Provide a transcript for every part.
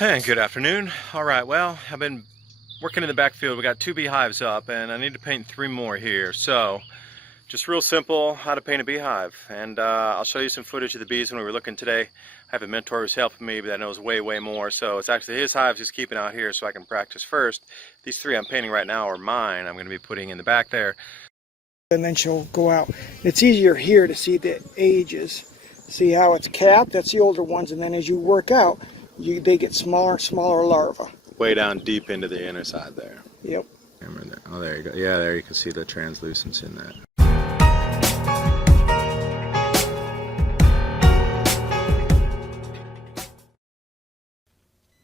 And good afternoon. All right, well, I've been working in the backfield. We got 2 beehives up and I need to paint 3 more here. So just real simple how to paint a beehive. And I'll show you some footage of the bees when we were looking today. I have a mentor who's helping me that knows way more. So it's actually his hives he's keeping out here so I can practice first. These 3 I'm painting right now are mine. I'm going to be putting in the back there. And then she'll go out. It's easier here to see the ages. See how it's capped? That's the older ones. And then as you work out, they get smaller and smaller larvae. Way down deep into the inner side there. Yep. Oh, there you go. Yeah, there you can see the translucence in that.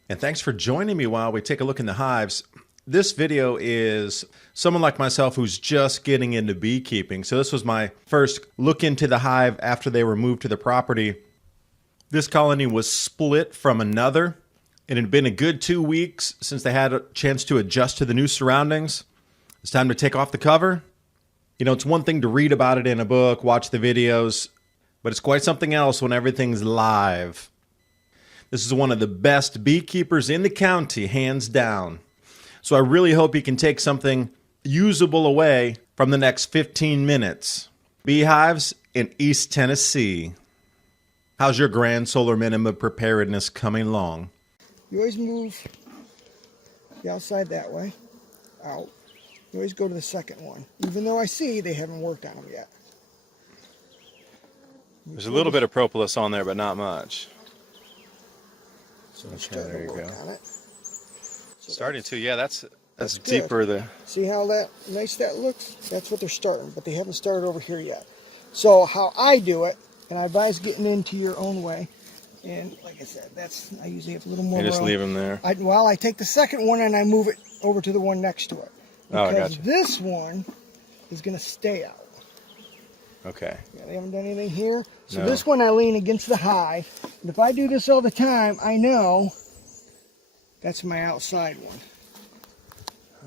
And thanks for joining me while we take a look in the hives. This video is someone like myself who's just getting into beekeeping. So this was my first look into the hive after they were moved to the property. This colony was split from another. It had been a good 2 weeks since they had a chance to adjust to the new surroundings. It's time to take off the cover. You know, it's one thing to read about it in a book, watch the videos, but it's quite something else when everything's live. This is one of the best beekeepers in the county, hands down. So I really hope you can take something usable away from the next 15 minutes. Beehives in East Tennessee. How's your grand solar minimum preparedness coming along? You always move the outside that way, out. You always go to the second one, even though I see they haven't worked on them yet. There's a little bit of propolis on there, but not much. So okay, there you go. So starting to, yeah, that's deeper. See how nice that looks? That's what they're starting, but they haven't started over here yet. So how I do it, and I advise getting into your own way. And like I said, I usually have a little more. You just leave them there. I take the second one and I move it over to the one next to it. Because gotcha. This one is going to stay out. Okay. Yeah, they haven't done anything here. So No. This one I lean against the hive. And if I do this all the time, I know that's my outside one.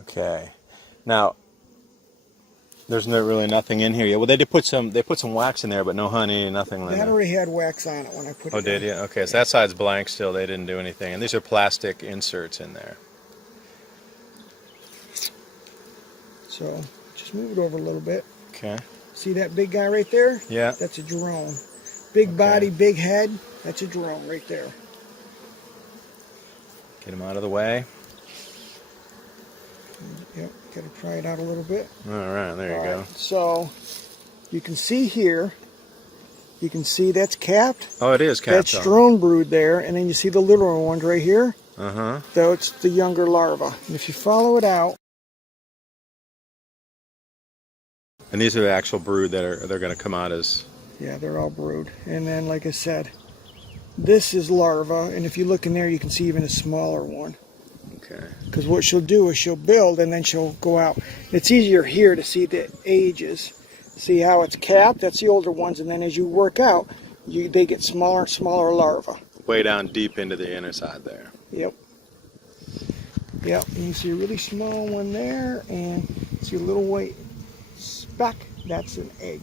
Okay. Now, there's really nothing in here yet. Well, they put some wax in there, but no honey, nothing like that. That already had wax on it when I put it in. Oh, did you? Okay, so that side's blank still. They didn't do anything. And these are plastic inserts in there. So just move it over a little bit. Okay. See that big guy right there? Yeah. That's a drone. Big body, big head. That's a drone right there. Get them out of the way. Yep, got to pry it out a little bit. All right, there you go. So you can see here, you can see that's capped. Oh, it is capped. That's drone brood there, and then you see the littler ones right here. Uh-huh. So it's the younger larva. And if you follow it out. And these are the actual brood that they're going to come out as. Yeah, they're all brood. And then, like I said, this is larva, and if you look in there, you can see even a smaller one. Okay. Because what she'll do is she'll build and then she'll go out. It's easier here to see the ages. See how it's capped? That's the older ones, and then as you work out, they get smaller and smaller larvae. Way down deep into the inner side there. Yep. Yep, and you see a really small one there, and see a little white speck. That's an egg.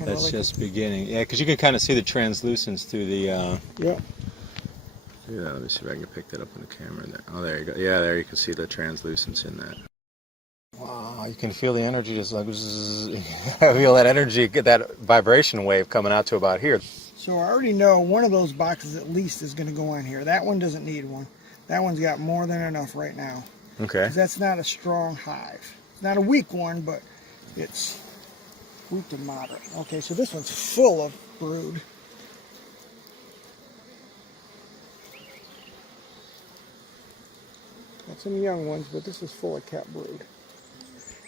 That's like just beginning. Yeah, because you can kind of see the translucence through the... Yep. Yeah, let me see if I can pick that up on the camera. There. Oh, there you go. Yeah, there you can see the translucence in that. Wow, you can feel the energy just like... feel that energy, get that vibration wave coming out to about here. So I already know one of those boxes at least is going to go on here. That one doesn't need one. That one's got more than enough right now. Okay. 'Cause that's not a strong hive. It's not a weak one, but it's weak to moderate. Okay, so this one's full of brood. Got some young ones, but this is full of capped brood.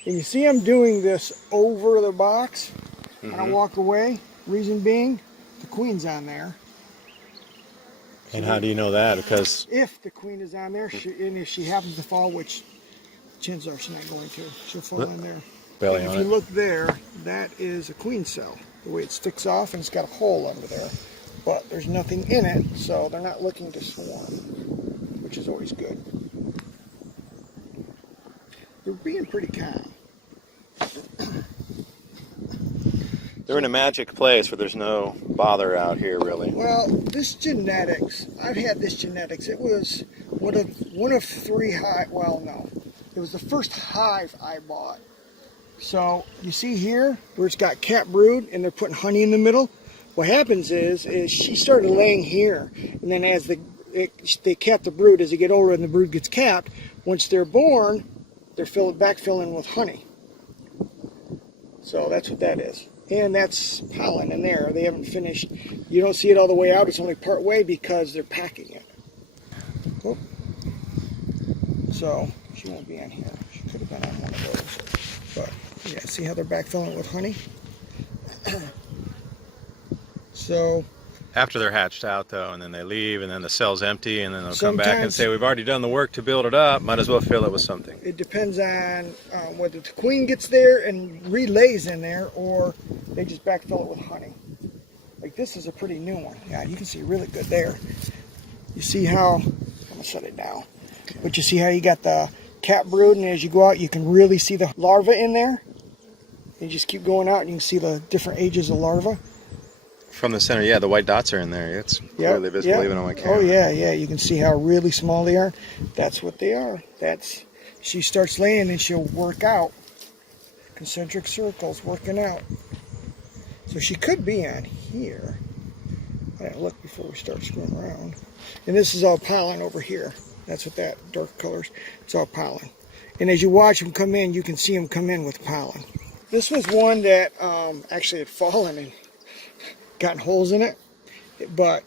And you see I'm doing this over the box. And I walk away. Reason being, the queen's on there. And how do you know that? Because if the queen is on there, and if she happens to fall, which chances are she's not going to, she'll fall in there. belly If on you it. look there, that is a queen cell. The way it sticks off, and it's got a hole under there. But there's nothing in it, so they're not looking to swarm, which is always good. They're being pretty calm. They're in a magic place where there's no bother out here, really. Well, this genetics, I've had this genetics. It was one of 3 hive. Well, no, it was the first hive I bought. So you see here where it's got capped brood and they're putting honey in the middle. What happens is she started laying here, and then as they cap the brood, as they get older and the brood gets capped, once they're born, they're backfilling with honey. So that's what that is. And that's pollen in there. They haven't finished. You don't see it all the way out. It's only part way because they're packing it. Oh. So she won't be on here. She could have been on one of those. But yeah, see how they're backfilling it with honey? So After they're hatched out, though, and then they leave, and then the cell's empty, and then they'll come back and say, we've already done the work to build it up. Might as well fill it with something. It depends on whether the queen gets there and relays in there, or they just backfill it with honey. Like this is a pretty new one. Yeah, you can see really good there. You see how, I'm going to shut it down, but you see how you got the cap brood, and as you go out, you can really see the larva in there. You just keep going out, and you can see the different ages of larva. From the center, yeah, the white dots are in there. It's clearly visible even on my camera. Oh yeah, yeah. You can see how really small they are. That's what they are. She starts laying and she'll work out. Concentric circles, working out. So she could be on here. I gotta look before we start screwing around. And this is all pollen over here. That's what that dark colors. It's all pollen. And as you watch them come in, you can see them come in with pollen. This was one that actually had fallen and gotten holes in it, but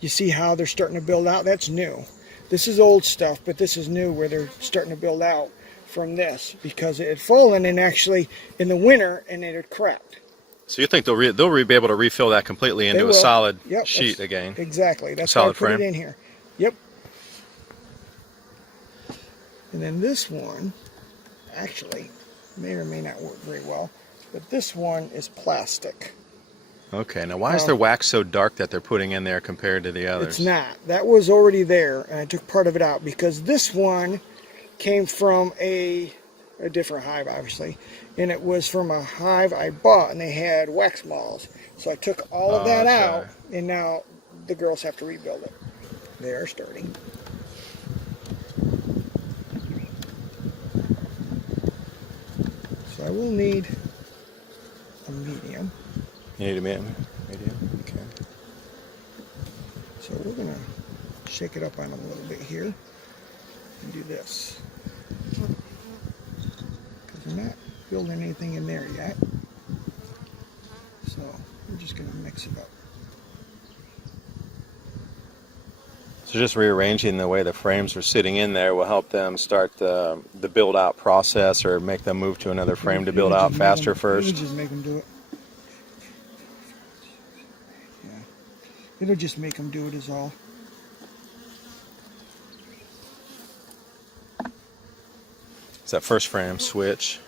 you see how they're starting to build out. That's new. This is old stuff, but this is new where they're starting to build out from this because it had fallen and actually in the winter and it had cracked. So you think they'll be able to refill that completely into a solid sheet again? Exactly. That's why I put it in here. Yep. And then this one actually may or may not work very well, but this one is plastic. Okay, now why is their wax so dark that they're putting in there compared to the others? It's not. That was already there, and I took part of it out because this one came from a different hive, obviously, and it was from a hive I bought, and they had wax moths. So I took all of that out, and now the girls have to rebuild it. They are starting. So I will need a medium. You need a medium? Okay. So we're going to shake it up on them a little bit here and do this. Because we're not building anything in there yet. So we're just going to mix it up. So just rearranging the way the frames are sitting in there will help them start the build out process or make them move to another frame to build out faster first. Just make them do it. It'll just make them do it is all. Is that first frame switch?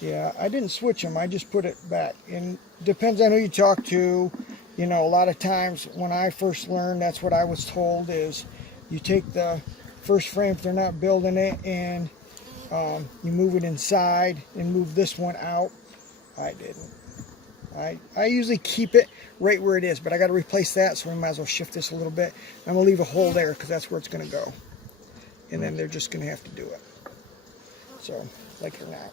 Yeah, I didn't switch them. I just put it back. And depends on who you talk to. You know, a lot of times when I first learned, that's what I was told is you take the first frame if they're not building it and you move it inside and move this one out. I didn't. I usually keep it right where it is, but I got to replace that, so we might as well shift this a little bit. I'm going to leave a hole there because that's where it's going to go. And then they're just going to have to do it. So, like it or not.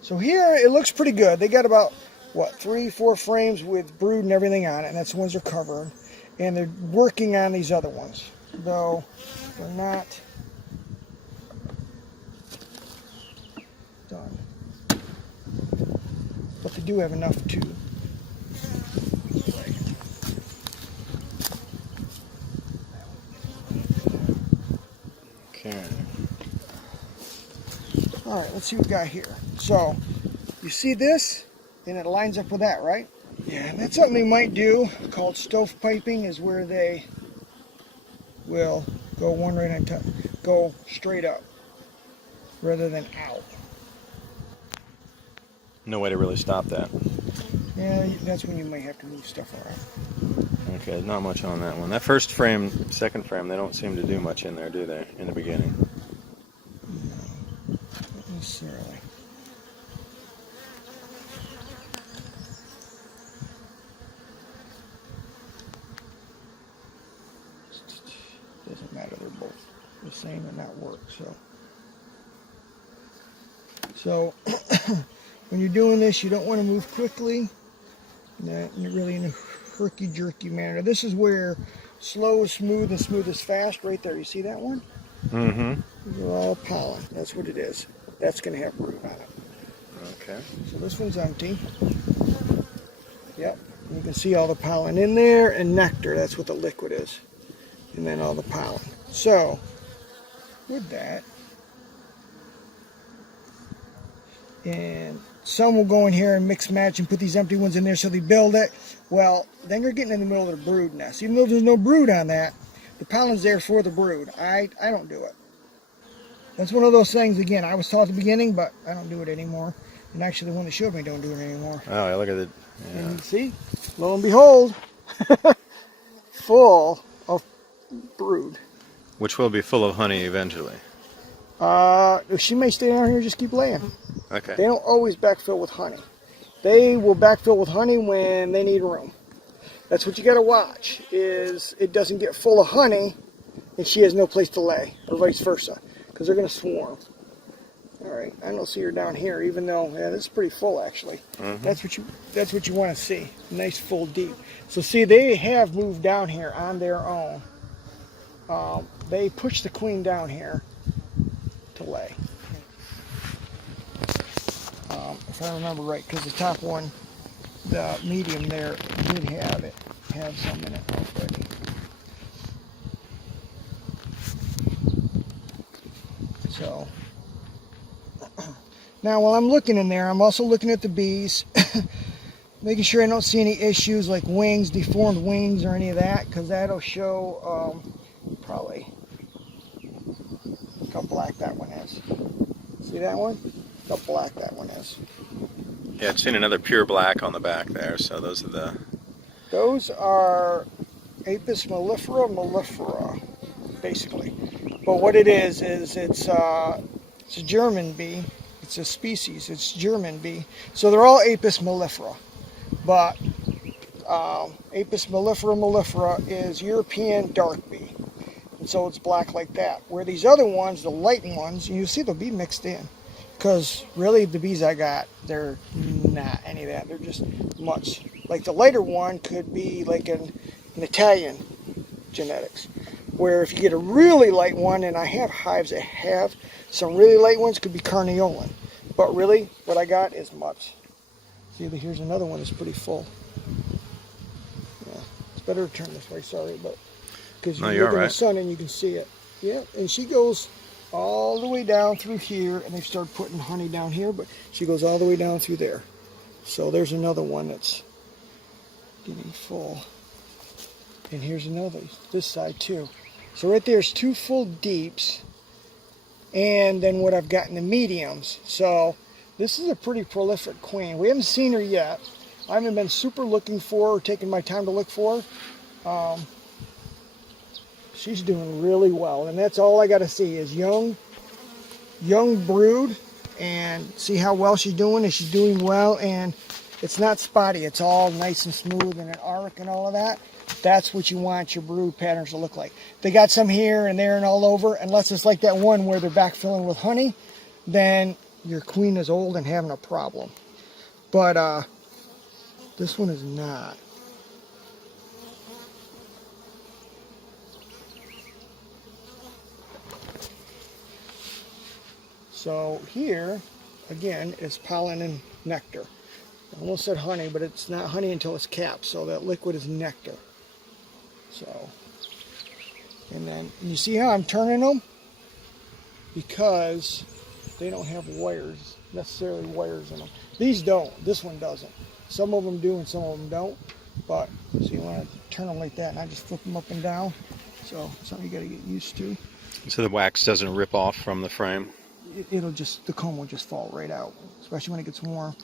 So here, it looks pretty good. They got about, 3-4 frames with brood and everything on it, and that's the ones they're covering. And they're working on these other ones, though they're not done. But they do have enough to play. Okay. All right, let's see what we got here. So, you see this? And it lines up with that, right? Yeah, and that's something they might do called stovepiping, is where they will go one right on top, go straight up rather than out. No way to really stop that. Yeah, that's when you might have to move stuff around. Okay, not much on that one. That first frame, second frame, they don't seem to do much in there, do they, in the beginning? No, not necessarily. same and not work. So when you're doing this, you don't want to move quickly, not really in a herky-jerky manner. This is where slow is smooth and smooth is fast. Right there, you see that one? Mm-hmm. These are all pollen. That's what it is. That's going to have brood on it. Okay. So this one's empty. Yep. And you can see all the pollen in there and nectar. That's what the liquid is. And then all the pollen. So with that, and some will go in here and mix match and put these empty ones in there so they build it. Well, then you're getting in the middle of the brood nest. Even though there's no brood on that, the pollen's there for the brood. I don't do it. That's one of those things, again, I was taught at the beginning, but I don't do it anymore. And actually the one that showed me don't do it anymore. Oh, yeah, look at it. Yeah. And see, lo and behold, full of brood. Which will be full of honey eventually. She may stay down here and just keep laying. Okay. They don't always backfill with honey. They will backfill with honey when they need room. That's what you got to watch, is it doesn't get full of honey and she has no place to lay, or vice versa, because they're going to swarm. All right, I don't see her down here, even though, yeah, this is pretty full actually. Mm-hmm. That's what you want to see, nice full deep. So see, they have moved down here on their own. They push the queen down here to lay. If I remember right, because the top one, the medium there, did have some in it already. So now while I'm looking in there, I'm also looking at the bees, making sure I don't see any issues like wings, deformed wings, or any of that, because that'll show probably look how black that one is. See that one? Look how black that one is. Yeah, I've seen another pure black on the back there, so those are the... Those are Apis mellifera, basically. But what it is it's a German bee. It's a species. It's German bee. So they're all Apis mellifera. But Apis mellifera is European dark bee. And so it's black like that. Where these other ones, the light ones, you see they'll be mixed in. Because really the bees I got, they're not any of that. They're just much. Like the lighter one could be like an Italian genetics. Where if you get a really light one, and I have hives that have some really light ones, could be carniolan. But really, what I got is much. See, here's another one that's pretty full. Yeah, it's better to turn this way, sorry, but because you look in the sun and you can see it. Yeah, and she goes all the way down through here, and they've started putting honey down here, but she goes all the way down through there. So there's another one that's getting full. And here's another, this side too. So right there's two full deeps, and then what I've got in the mediums. So this is a pretty prolific queen. We haven't seen her yet. I haven't been super looking for her, taking my time to look for her. She's doing really well, and that's all I got to see is young brood, and see how well she's doing. Is she doing well? And it's not spotty. It's all nice and smooth and an arc and all of that. That's what you want your brood patterns to look like. They got some here and there and all over, unless it's like that one where they're backfilling with honey, then your queen is old and having a problem. But this one is not. So here, again, is pollen and nectar. I almost said honey, but it's not honey until it's capped, so that liquid is nectar. So, and then you see how I'm turning them? Because they don't have wires, necessarily wires in them. These don't, this one doesn't. Some of them do and some of them don't. But, so you want to turn them like that, and I just flip them up and down. So, something you got to get used to. So the wax doesn't rip off from the frame? It'll just, the comb will just fall right out, especially when it gets warm.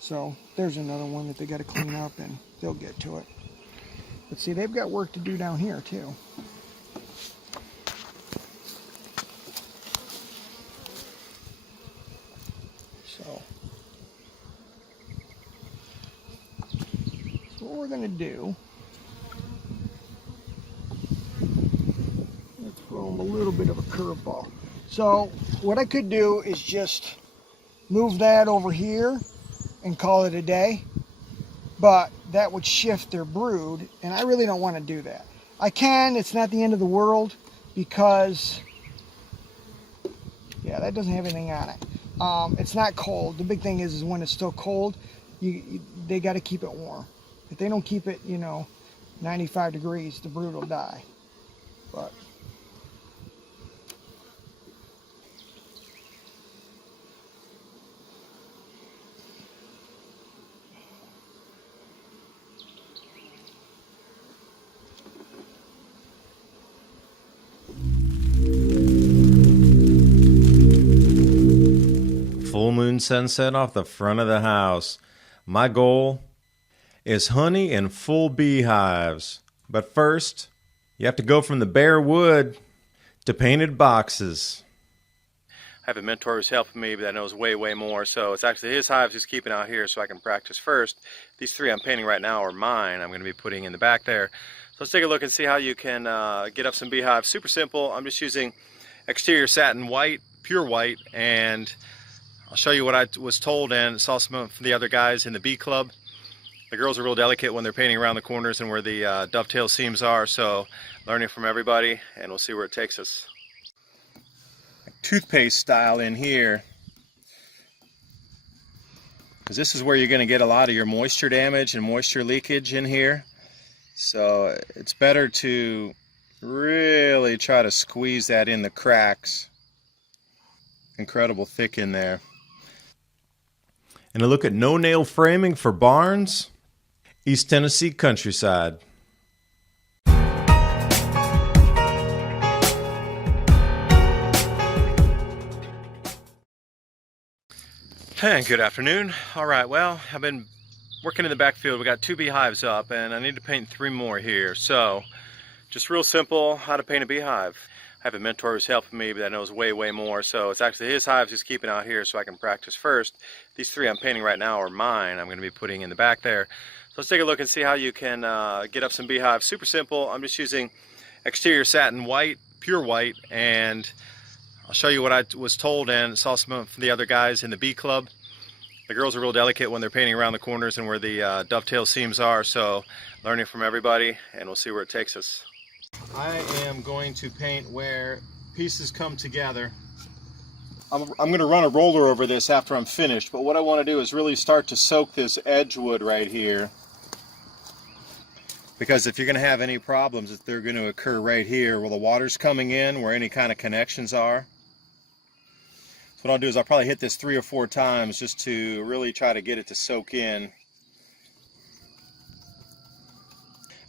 So there's another one that they got to clean up, and they'll get to it. But see, they've got work to do down here too. So what we're going to do, let's throw them a little bit of a curveball. So what I could do is just move that over here and call it a day, but that would shift their brood, and I really don't want to do that. I can, it's not the end of the world, because yeah, that doesn't have anything on it. It's not cold. The big thing is when it's still cold, they got to keep it warm. If they don't keep it, 95 degrees, the brood will die. But Full moon sunset off the front of the house. My goal is honey and full beehives. But first, you have to go from the bare wood to painted boxes. I have a mentor who's helping me that knows way, way more. So it's actually his hives he's keeping out here so I can practice first. These 3 I'm painting right now are mine. I'm going to be putting in the back there. So let's take a look and see how you can get up some beehives. Super simple. I'm just using exterior satin white, pure white, and I'll show you what I was told and saw some of the other guys in the bee club. The girls are real delicate when they're painting around the corners and where the dovetail seams are, so learning from everybody, and we'll see where it takes us. Toothpaste style in here, because this is where you're going to get a lot of your moisture damage and moisture leakage in here. So it's better to really try to squeeze that in the cracks. Incredible thick in there. And a look at no-nail framing for barns. East Tennessee countryside. And good afternoon. All right, well, I've been working in the backfield. We got 2 beehives up, and I need to paint 3 more here. So, just real simple, how to paint a beehive. I have a mentor who's helping me that knows way, way more. So it's actually his hives he's keeping out here so I can practice first. These 3 I'm painting right now are mine. I'm going to be putting in the back there. So let's take a look and see how you can get up some beehives. Super simple. I'm just using exterior satin white, pure white, and I'll show you what I was told and saw some of the other guys in the bee club. The girls are real delicate when they're painting around the corners and where the dovetail seams are, so learning from everybody, and we'll see where it takes us. I am going to paint where pieces come together. I'm going to run a roller over this after I'm finished, but what I want to do is really start to soak this edge wood right here. Because if you're going to have any problems, they're going to occur right here where the water's coming in, where any kind of connections are. So what I'll do is I'll probably hit this 3 or 4 times just to really try to get it to soak in.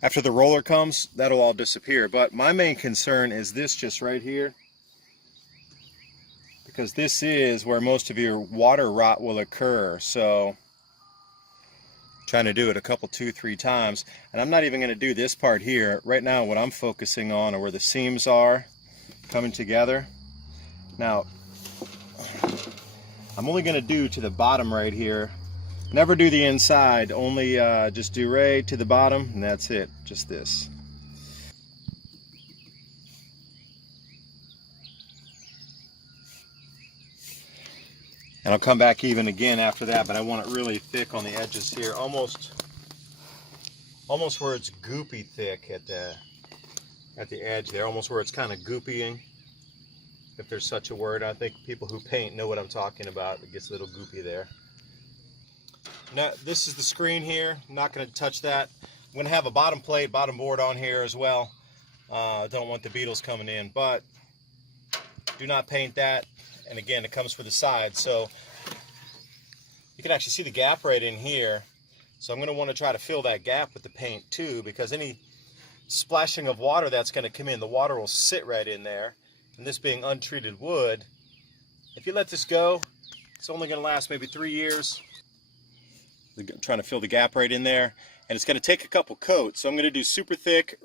After the roller comes, that'll all disappear. But my main concern is this just right here, because this is where most of your water rot will occur. So trying to do it a couple, 2, 3 times. And I'm not even going to do this part here. Right now what I'm focusing on are where the seams are coming together. Now, I'm only going to do to the bottom right here. Never do the inside, only just do right to the bottom, and that's it, just this. And I'll come back even again after that, but I want it really thick on the edges here, almost where it's goopy thick at the edge there, almost where it's kind of goopying, if there's such a word. I think people who paint know what I'm talking about. It gets a little goopy there. Now, this is the screen here. I'm not going to touch that. I'm going to have a bottom plate, bottom board on here as well. I don't want the beetles coming in, but do not paint that. And again, it comes for the side, so you can actually see the gap right in here. So I'm going to want to try to fill that gap with the paint too, because any splashing of water that's going to come in, the water will sit right in there. And this being untreated wood, if you let this go, it's only going to last maybe 3 years. I'm trying to fill the gap right in there, and it's going to take a couple coats, so I'm going to do super thick.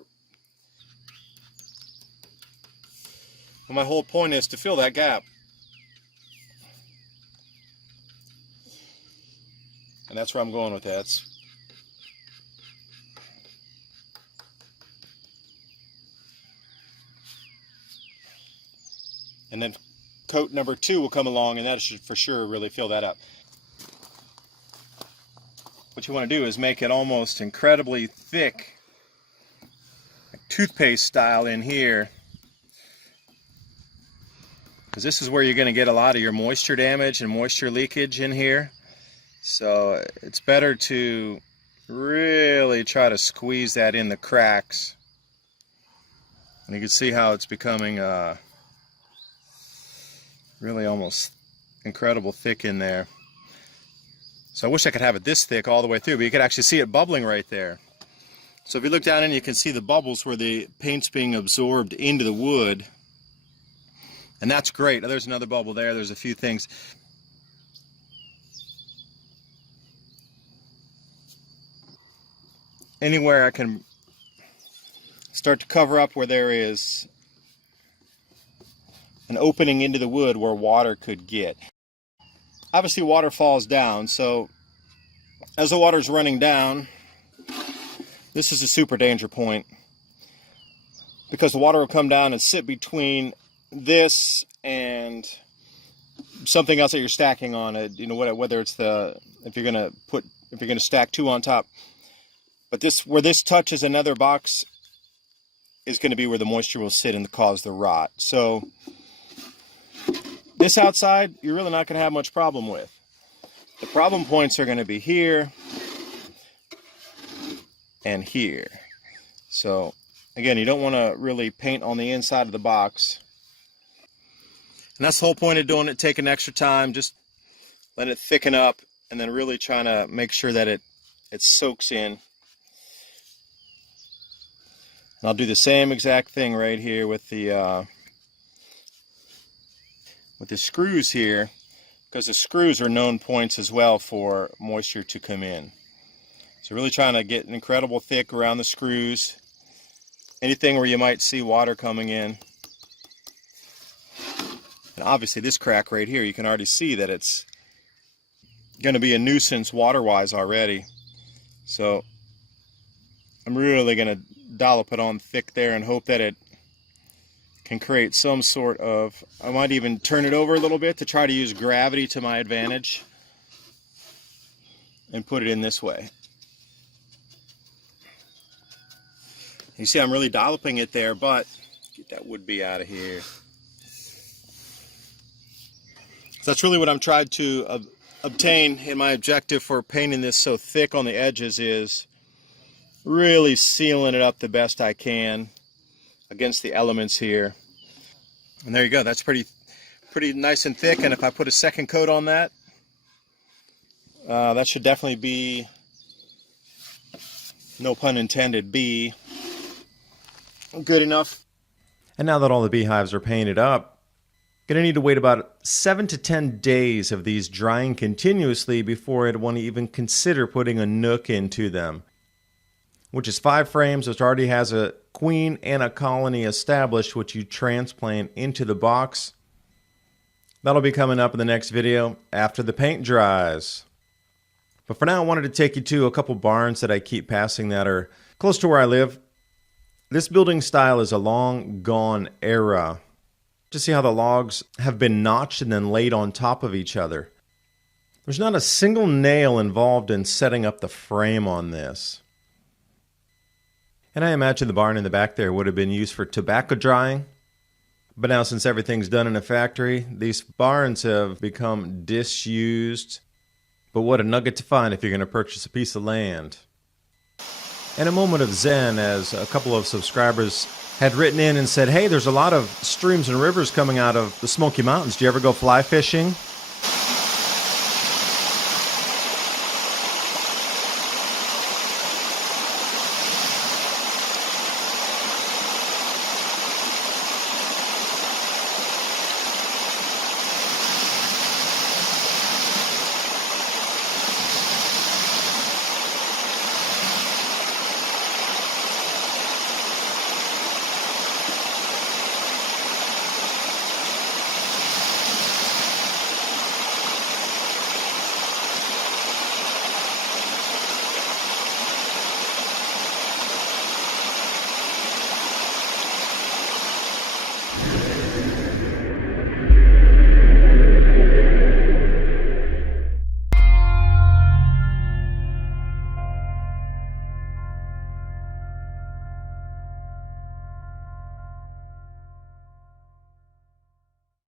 Well, my whole point is to fill that gap, and that's where I'm going with that. And then coat number 2 will come along, and that should for sure really fill that up. What you want to do is make it almost incredibly thick, like toothpaste style in here, because this is where you're going to get a lot of your moisture damage and moisture leakage in here. So it's better to really try to squeeze that in the cracks. And you can see how it's becoming really almost incredible thick in there. So I wish I could have it this thick all the way through, but you could actually see it bubbling right there. So if you look down in, you can see the bubbles where the paint's being absorbed into the wood. And that's great. There's another bubble there. There's a few things. Anywhere I can start to cover up where there is an opening into the wood where water could get. Obviously water falls down, so as the water's running down, this is a super danger point, because the water will come down and sit between this and something else that you're stacking on it. You know, whether it's if you're gonna stack 2 on top. But this, where this touches another box, is going to be where the moisture will sit and cause the rot. So this outside, you're really not going to have much problem with. The problem points are going to be here and here. So again, you don't want to really paint on the inside of the box. And that's the whole point of doing it, taking extra time, just let it thicken up, and then really trying to make sure that it soaks in. And I'll do the same exact thing right here with the screws here, because the screws are known points as well for moisture to come in. So really trying to get an incredible thick around the screws. Anything where you might see water coming in. And obviously this crack right here, you can already see that it's going to be a nuisance water-wise already. So I'm really going to dollop it on thick there and hope that it can create some sort of, I might even turn it over a little bit to try to use gravity to my advantage and put it in this way. You see I'm really dolloping it there, but get that wood bee out of here. So that's really what I'm trying to obtain in my objective for painting this so thick on the edges, is really sealing it up the best I can against the elements here. And there you go, that's pretty nice and thick. And if I put a second coat on that, that should definitely be, no pun intended, be good enough. And now that all the beehives are painted up, going to need to wait about 7 to 10 days of these drying continuously before I'd want to even consider putting a nook into them, which is 5 frames, which already has a queen and a colony established, which you transplant into the box. That'll be coming up in the next video after the paint dries. But for now, I wanted to take you to a couple barns that I keep passing that are close to where I live. This building style is a long gone era. Just see how the logs have been notched and then laid on top of each other. There's not a single nail involved in setting up the frame on this. And I imagine the barn in the back there would have been used for tobacco drying. But now, since everything's done in a factory, these barns have become disused. But what a nugget to find if you're going to purchase a piece of land. And a moment of zen, as a couple of subscribers had written in and said, hey, there's a lot of streams and rivers coming out of the Smoky Mountains. Do you ever go fly fishing?